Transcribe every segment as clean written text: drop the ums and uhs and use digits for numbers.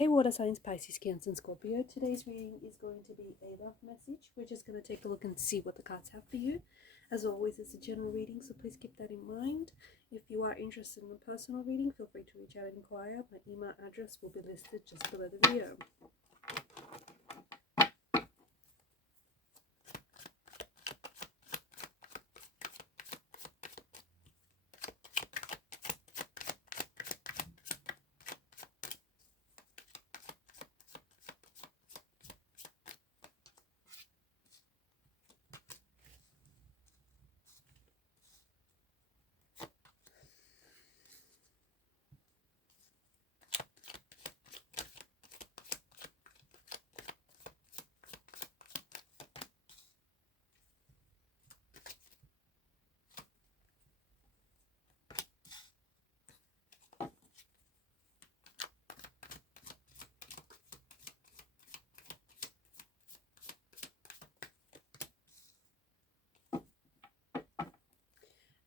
Hey water signs, Pisces, Cancer, and Scorpio. Today's reading is going to be a love message. We're just going to take a look and see what the cards have for you. As always, it's a general reading, so please keep that in mind. If you are interested in a personal reading, feel free to reach out and inquire. My email address will be listed just below the video.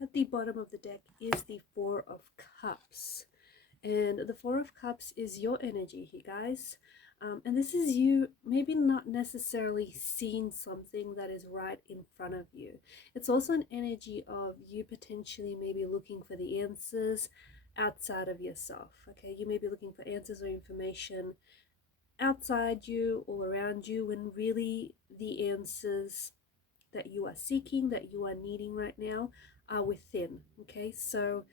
At the bottom of the deck is the Four of Cups. And the Four of Cups is your energy here, guys. And this is you maybe not necessarily seeing something that is right in front of you. It's also an energy of you potentially maybe looking for the answers outside of yourself. Okay, you may be looking for answers or information outside you or around you, when really the answers that you are seeking, that you are needing right now, are within. Okay, so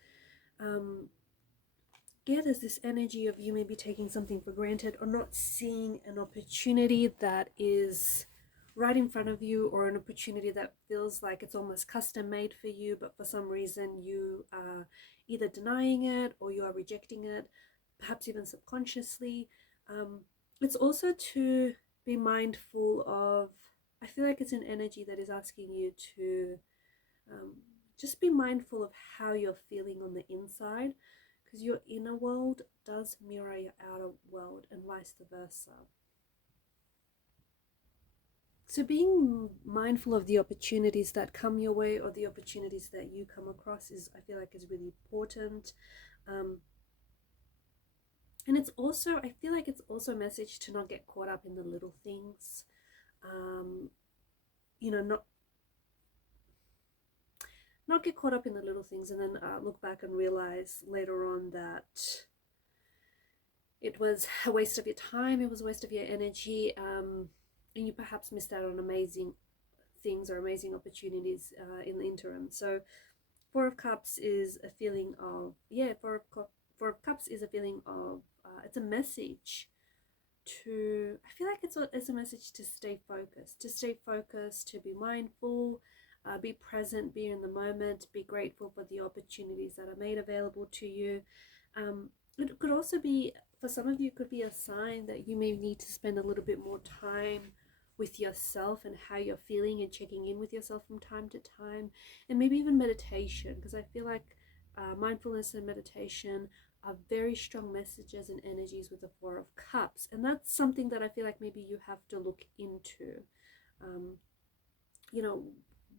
yeah, there's this energy of you maybe taking something for granted or not seeing an opportunity that is right in front of you, or an opportunity that feels like it's almost custom made for you, but for some reason you are either denying it or you are rejecting it, perhaps even subconsciously. It's also to be mindful of, I feel like it's an energy that is asking you to just be mindful of how you're feeling on the inside, because your inner world does mirror your outer world and vice versa. So being mindful of the opportunities that come your way, or the opportunities that you come across, is, I feel like, is really important. And it's also, I feel like it's also a message to not get caught up in the little things. You know, not get caught up in the little things and then look back and realize later on that it was a waste of your time, it was a waste of your energy, and you perhaps missed out on amazing things or amazing opportunities in the interim. So Four of Cups is a feeling of, Four of Cups is a feeling of, it's a message to, I feel like it's a message to stay focused, to be mindful, be present, be in the moment, be grateful for the opportunities that are made available to you. It could also be, for some of you, it could be a sign that you may need to spend a little bit more time with yourself and how you're feeling, and checking in with yourself from time to time, and maybe even meditation, because I feel like mindfulness and meditation are very strong messages and energies with the Four of Cups, and that's something that I feel like maybe you have to look into. You know,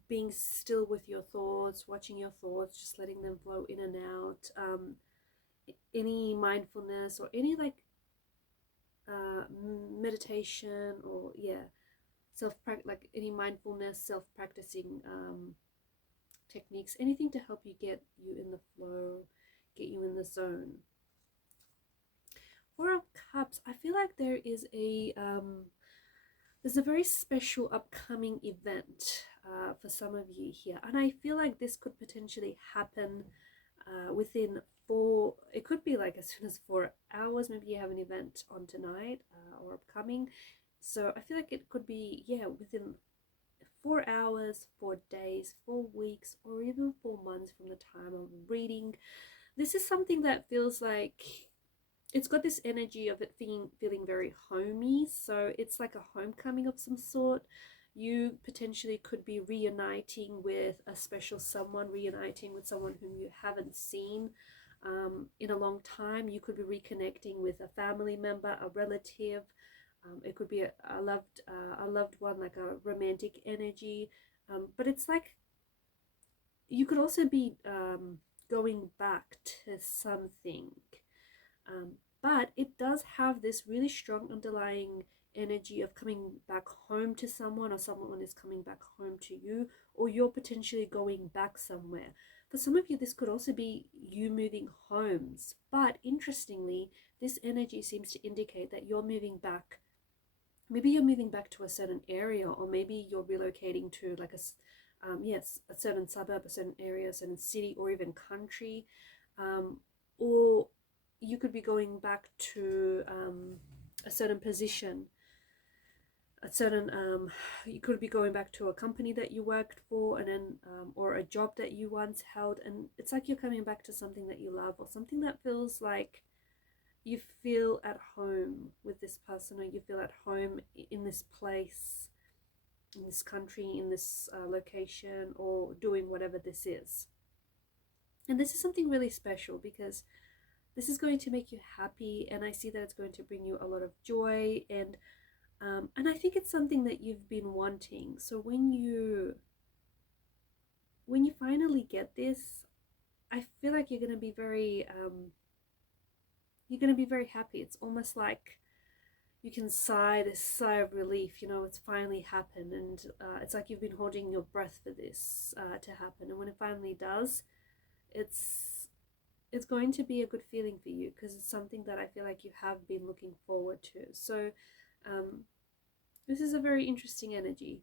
being still with your thoughts, watching your thoughts, just letting them flow in and out. Any mindfulness or any like meditation, or like any mindfulness, self-practicing techniques, anything to help you get you in the flow, get you in the zone. Four of Cups, I feel like there is there's a very special upcoming event for some of you here, and I feel like this could potentially happen within it could be like as soon as 4 hours. Maybe you have an event on tonight or upcoming, so I feel like it could be within 4 hours, 4 days, 4 weeks, or even 4 months from the time of reading. This is something that feels like it's got this energy of it feeling very homey. So it's like a homecoming of some sort. You potentially could be reuniting with a special someone, reuniting with someone whom you haven't seen in a long time. You could be reconnecting with a family member, a relative. It could be a loved one, like a romantic energy. But it's like you could also be going back to something. but it does have this really strong underlying energy of coming back home to someone, or someone is coming back home to you, or you're potentially going back somewhere. For some of you, this could also be you moving homes, but interestingly, this energy seems to indicate that you're moving back. Maybe you're moving back to a certain area, or maybe you're relocating to like a certain suburb, a certain area, a certain city, or even country, or you could be going back to a certain position, a certain you could be going back to a company that you worked for, and then or a job that you once held, and it's like you're coming back to something that you love, or something that feels like you feel at home with this person, or you feel at home in this place, in this country, in this location, or doing whatever this is. And this is something really special, because this is going to make you happy, and I see that it's going to bring you a lot of joy, and I think it's something that you've been wanting. So when you finally get this, I feel like you're going to be very happy. It's almost like you can sigh this sigh of relief, you know, it's finally happened, and it's like you've been holding your breath for this to happen, and when it finally does, it's going to be a good feeling for you, because it's something that I feel like you have been looking forward to. So this is a very interesting energy.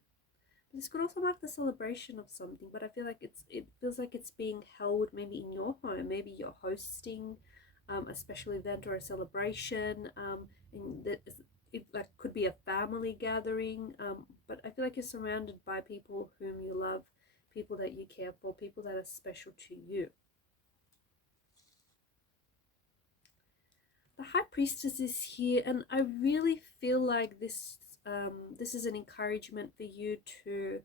This could also mark the celebration of something, but I feel like it feels like it's being held maybe in your home. Maybe you're hosting a special event or a celebration, and that it like could be a family gathering, but I feel like you're surrounded by people whom you love, people that you care for, people that are special to you. The High Priestess is here, and I really feel like this is an encouragement for you to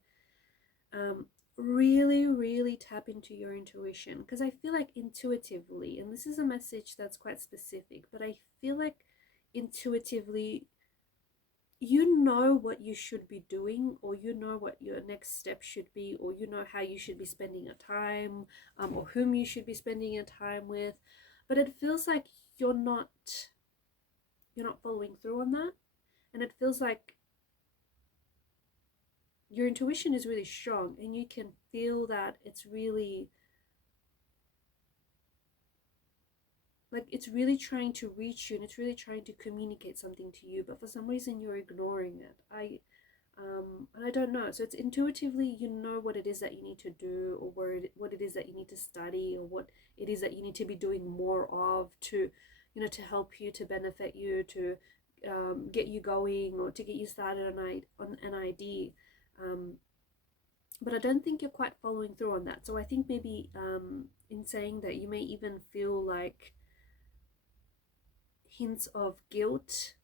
really tap into your intuition, because I feel like intuitively, and this is a message that's quite specific, but I feel like intuitively you know what you should be doing, or you know what your next step should be, or you know how you should be spending your time, or whom you should be spending your time with, but it feels like you're not following through on that, and it feels like your intuition is really strong, and you can feel that it's really like it's really trying to reach you, and it's really trying to communicate something to you, but for some reason you're ignoring it. And I don't know. So it's intuitively, you know what it is that you need to do, or what it is that you need to study, or what it is that you need to be doing more of to, you know, to help you, to benefit you, to get you going, or to get you started on an idea. But I don't think you're quite following through on that. So I think maybe in saying that, you may even feel like hints of guilt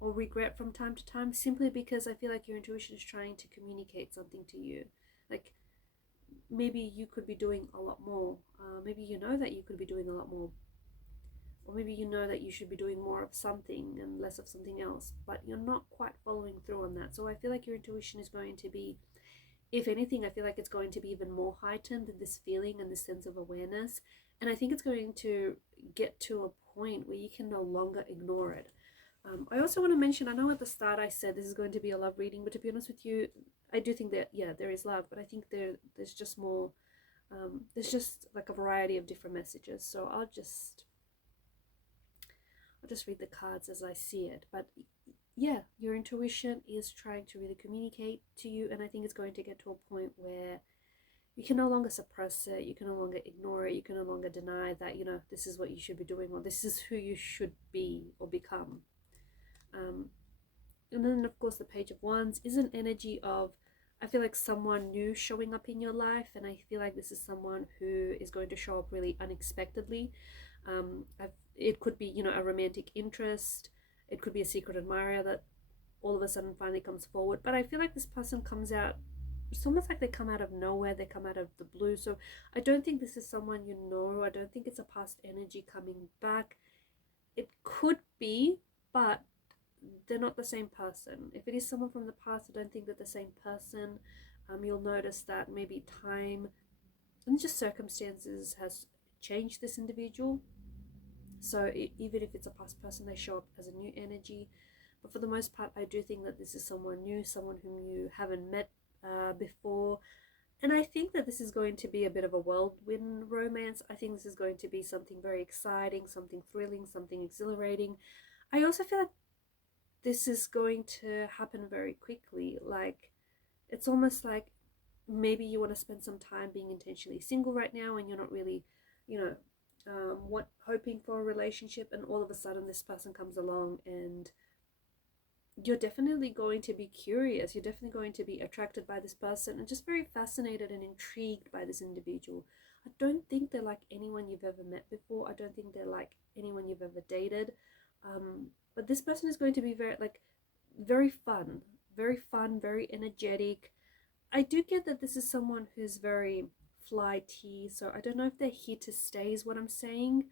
or regret from time to time, simply because I feel like your intuition is trying to communicate something to you. Like maybe you could be doing a lot more. Maybe you know that you could be doing a lot more, or maybe you know that you should be doing more of something and less of something else, but you're not quite following through on that. So I feel like your intuition is going to be, if anything, I feel like it's going to be even more heightened in this feeling and this sense of awareness. And I think it's going to get to a point where you can no longer ignore it. I also want to mention, I know at the start I said this is going to be a love reading, but to be honest with you, I do think that, yeah, there is love, but I think there's just more, there's just like a variety of different messages. So I'll just read the cards as I see it. But yeah, your intuition is trying to really communicate to you, and I think it's going to get to a point where you can no longer suppress it, you can no longer ignore it, you can no longer deny that, you know, this is what you should be doing, or this is who you should be or become. And then of course the Page of Wands is an energy of, I feel like someone new showing up in your life, and I feel like this is someone who is going to show up really unexpectedly. It could be, you know, a romantic interest, it could be a secret admirer that all of a sudden finally comes forward, but I feel like this person comes out, it's almost like they come out of nowhere, they come out of the blue. So I don't think this is someone you know, I don't think it's a past energy coming back. It could be, but they're not the same person. If it is someone from the past, I don't think they're the same person. You'll notice that maybe time and just circumstances has changed this individual. So even if it's a past person, they show up as a new energy. But for the most part, I do think that this is someone new, someone whom you haven't met before. And I think that this is going to be a bit of a whirlwind romance. I think this is going to be something very exciting, something thrilling, something exhilarating. I also feel like this is going to happen very quickly. Like, it's almost like maybe you want to spend some time being intentionally single right now and you're not really, you know, hoping for a relationship, and all of a sudden this person comes along and you're definitely going to be curious, you're definitely going to be attracted by this person and just very fascinated and intrigued by this individual. I don't think they're like anyone you've ever met before. I don't think they're like anyone you've ever dated. But this person is going to be very fun, very energetic. I do get that this is someone who's very flighty, so I don't know if they're here to stay is what I'm saying.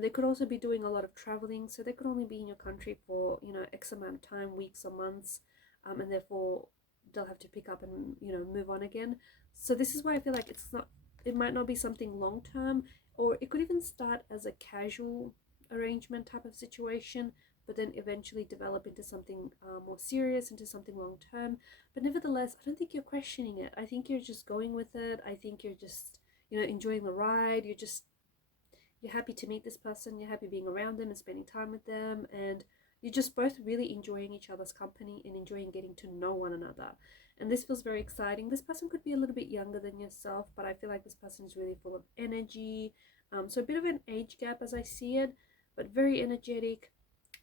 They could also be doing a lot of traveling, so they could only be in your country for, you know, X amount of time, weeks or months, and therefore they'll have to pick up and, you know, move on again. So this is why I feel like it might not be something long term, or it could even start as a casual arrangement type of situation, but then eventually develop into something more serious, into something long term. But nevertheless, I don't think you're questioning it. I think you're just going with it. I think you're just, you know, enjoying the ride. You're happy to meet this person, you're happy being around them and spending time with them, and you're just both really enjoying each other's company and enjoying getting to know one another. And this feels very exciting. This person could be a little bit younger than yourself, but I feel like this person is really full of energy. So a bit of an age gap as I see it, but very energetic,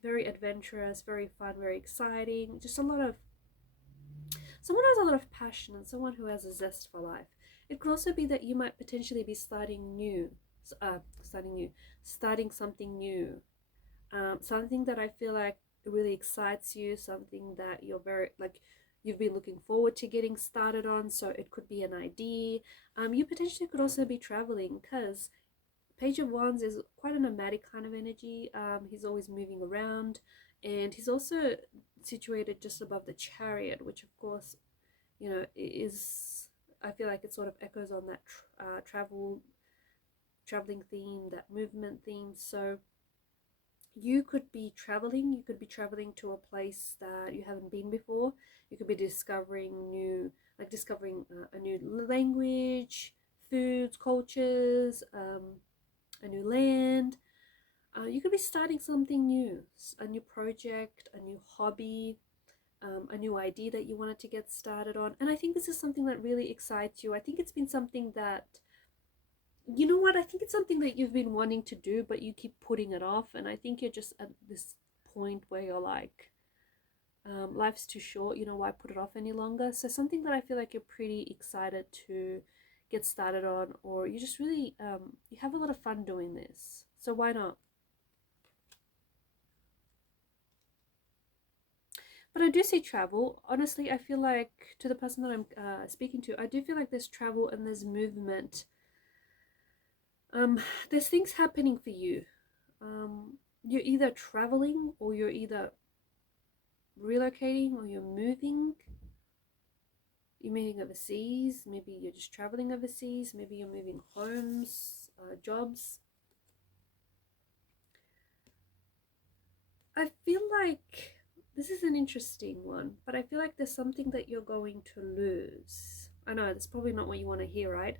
very adventurous, very fun, very exciting. Just someone who has a lot of passion and someone who has a zest for life. It could also be that you might potentially be starting something new, something that I feel like really excites you, something that you've been looking forward to getting started on. So it could be an idea. You potentially could also be traveling, because Page of Wands is quite a nomadic kind of energy. He's always moving around, and he's also situated just above the Chariot, which of course, you know, I feel like it sort of echoes on that traveling theme, that movement theme. So you could be traveling to a place that you haven't been before. You could be discovering a new language, foods, cultures, a new land. You could be starting something new, a new project, a new hobby, a new idea that you wanted to get started on. And I think this is something that really excites you. I think it's been something that, you know what, I think it's something that you've been wanting to do, but you keep putting it off. And I think you're just at this point where you're like, life's too short, you know, why put it off any longer? So something that I feel like you're pretty excited to get started on, or you just really, you have a lot of fun doing this. So why not? But I do see travel. Honestly, I feel like, to the person that I'm speaking to, I do feel like there's travel and there's movement. There's things happening for you. You're either traveling, or you're either relocating, or you're moving. You're moving overseas. Maybe you're just traveling overseas. Maybe you're moving homes, jobs. I feel like this is an interesting one, but I feel like there's something that you're going to lose. I know that's probably not what you want to hear, right?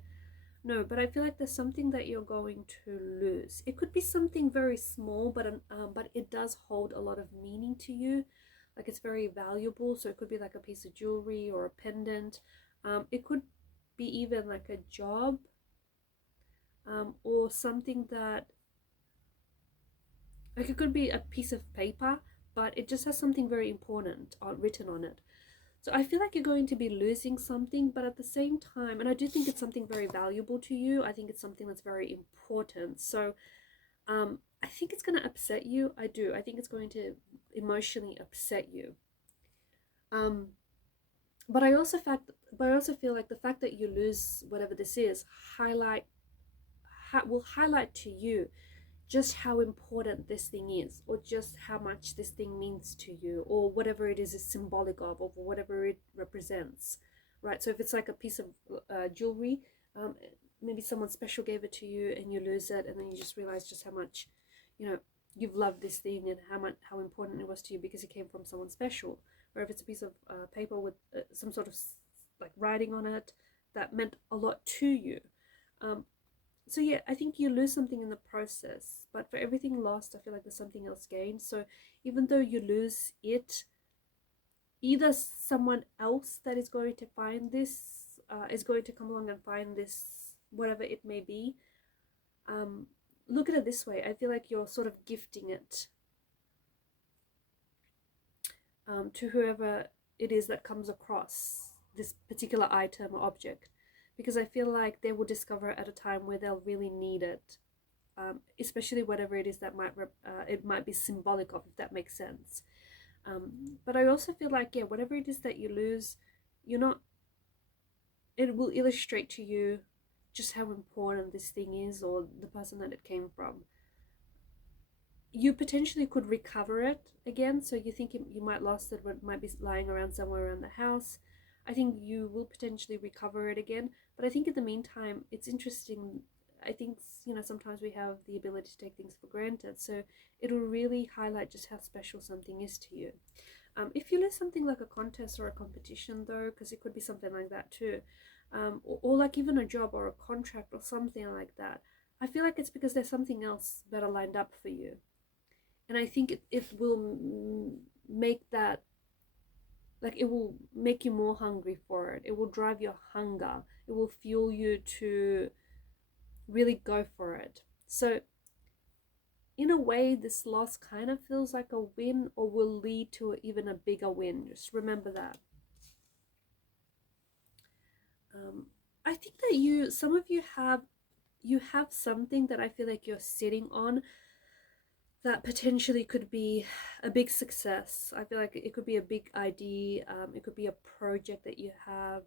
No, but I feel like there's something that you're going to lose. It could be something very small, but it does hold a lot of meaning to you. Like, it's very valuable. So it could be like a piece of jewelry or a pendant. It could be even like a job, or something that, like, it could be a piece of paper, but it just has something very important written on it. So I feel like you're going to be losing something, but at the same time, and I do think it's something very valuable to you. I think it's something that's very important. So I think it's going to upset you. I do. I think it's going to emotionally upset you. But I also feel like the fact that you lose whatever this is will highlight to you just how important this thing is, or just how much this thing means to you, or whatever it is symbolic of, or whatever it represents, right? So if it's like a piece of jewelry, maybe someone special gave it to you and you lose it, and then you just realize just how much, you know, you've loved this thing and how important it was to you because it came from someone special. Or if it's a piece of paper with some sort of like writing on it that meant a lot to you. So yeah, I think you lose something in the process, but for everything lost, I feel like there's something else gained. So even though you lose it, either someone else that is going to find this is going to come along and find this, whatever it may be. Look at it this way. I feel like you're sort of gifting it to whoever it is that comes across this particular item or object, because I feel like they will discover it at a time where they'll really need it, especially whatever it is that it might be symbolic of, if that makes sense. But I also feel like, yeah, whatever it is that you lose, it will illustrate to you just how important this thing is, or the person that it came from. You potentially could recover it again, so you think you might lost it when it might be lying around somewhere around the house. I think you will potentially recover it again, but I think in the meantime, it's interesting. I think, sometimes we have the ability to take things for granted, so it'll really highlight just how special something is to you. If you lose something like a contest or a competition, though, because it could be something like that too, or like even a job or a contract or something like that, I feel like it's because there's something else better lined up for you. And I think it will make that, like, it will make you more hungry for it. It will drive your hunger. It will fuel you to really go for it. So in a way, this loss kind of feels like a win, or will lead to even a bigger win. Just remember that. I think that some of you have something that I feel like you're sitting on that potentially could be a big success. I feel like it could be a big idea. It could be a project that you have.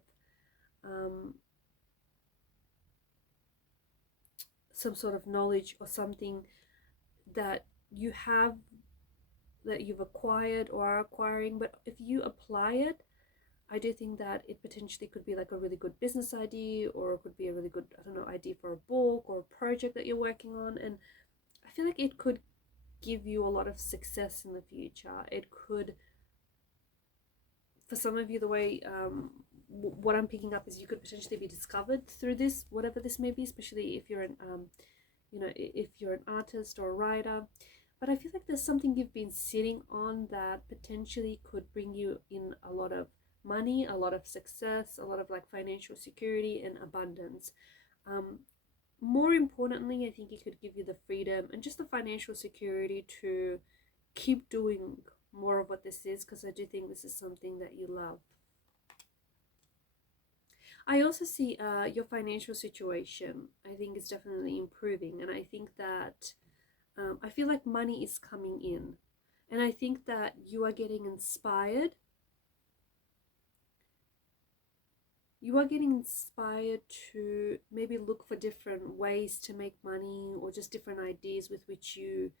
Some sort of knowledge or something that you have, that you've acquired or are acquiring. But if you apply it, I do think that it potentially could be like a really good business idea, or it could be a really good, I don't know, idea for a book or a project that you're working on. And I feel like it could give you a lot of success in the future. It could, for some of you, the way what I'm picking up is you could potentially be discovered through this, whatever this may be, especially if you're if you're an artist or a writer. But I feel like there's something you've been sitting on that potentially could bring you in a lot of money, a lot of success, a lot of like financial security and abundance. More importantly, I think it could give you the freedom and just the financial security to keep doing more of what this is, because I do think this is something that you love. I also see your financial situation, I think, is definitely improving. And I think that I feel like money is coming in. And I think that you are getting inspired. You are getting inspired to maybe look for different ways to make money, or just different ideas with which you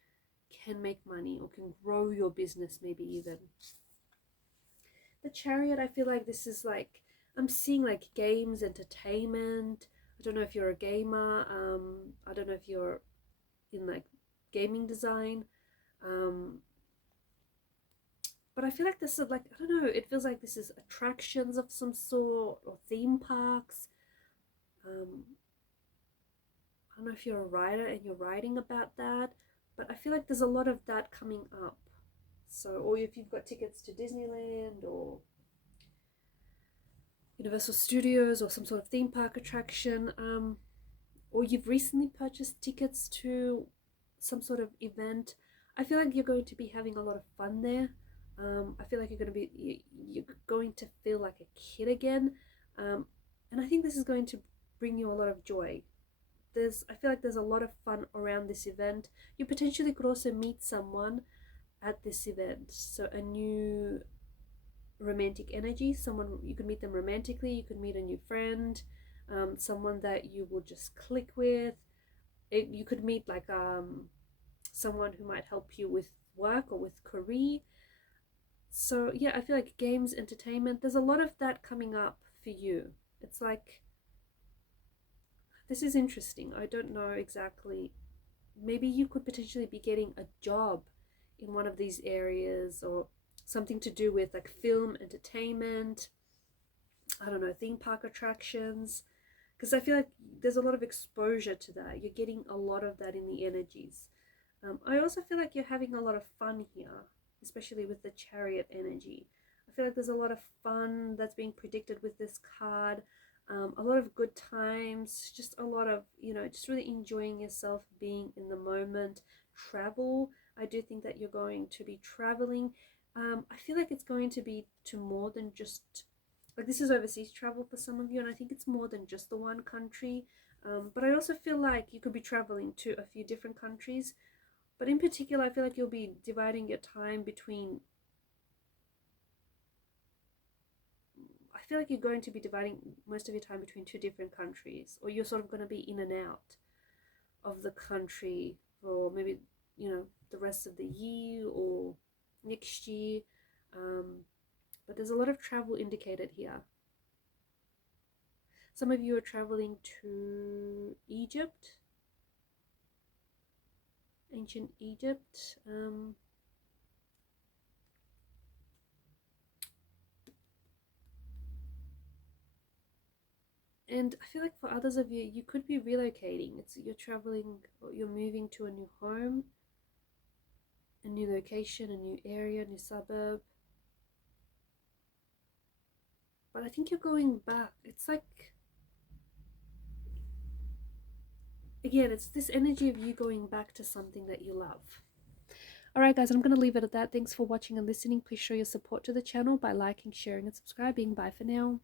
can make money or can grow your business, maybe even. The Chariot, I feel like this is like, I'm seeing like games, entertainment. I don't know if you're a gamer. I don't know if you're in like gaming design. But I feel like this is like, I don't know, it feels like this is attractions of some sort, or theme parks. I don't know if you're a writer and you're writing about that, but I feel like there's a lot of that coming up. So, or if you've got tickets to Disneyland or Universal Studios or some sort of theme park attraction, or you've recently purchased tickets to some sort of event, I feel like you're going to be having a lot of fun there. I feel like you're going to feel like a kid again, and I think this is going to bring you a lot of joy. I feel like there's a lot of fun around this event. You potentially could also meet someone at this event, so a new romantic energy. Someone, you could meet them romantically. You could meet a new friend, someone that you will just click with. You could meet like someone who might help you with work or with career. So yeah, I feel like games, entertainment, there's a lot of that coming up for you. It's like, this is interesting. I don't know exactly maybe you could potentially be getting a job in one of these areas, or something to do with like film, entertainment, I don't know, theme park attractions, because I feel like there's a lot of exposure to that. You're getting a lot of that in the energies. I also feel like you're having a lot of fun here, especially with the Chariot energy. I feel like there's a lot of fun that's being predicted with this card. A lot of good times, just a lot of, you know, just really enjoying yourself, being in the moment. Travel, I do think that you're going to be traveling. I feel like it's going to be to more than just, like, this is overseas travel for some of you, and I think it's more than just the one country. But I also feel like you could be traveling to a few different countries. But in particular, I feel like you'll be dividing your time between, I feel like you're going to be dividing most of your time between two different countries, or you're sort of going to be in and out of the country for maybe, you know, the rest of the year or next year. But there's a lot of travel indicated here. Some of you are traveling to Egypt, ancient Egypt. And I feel like for others of you, you could be relocating. You're traveling, or you're moving to a new home, a new location, a new area, a new suburb. But I think you're going back. It's like, again, it's this energy of you going back to something that you love. Alright guys, I'm going to leave it at that. Thanks for watching and listening. Please show your support to the channel by liking, sharing and subscribing. Bye for now.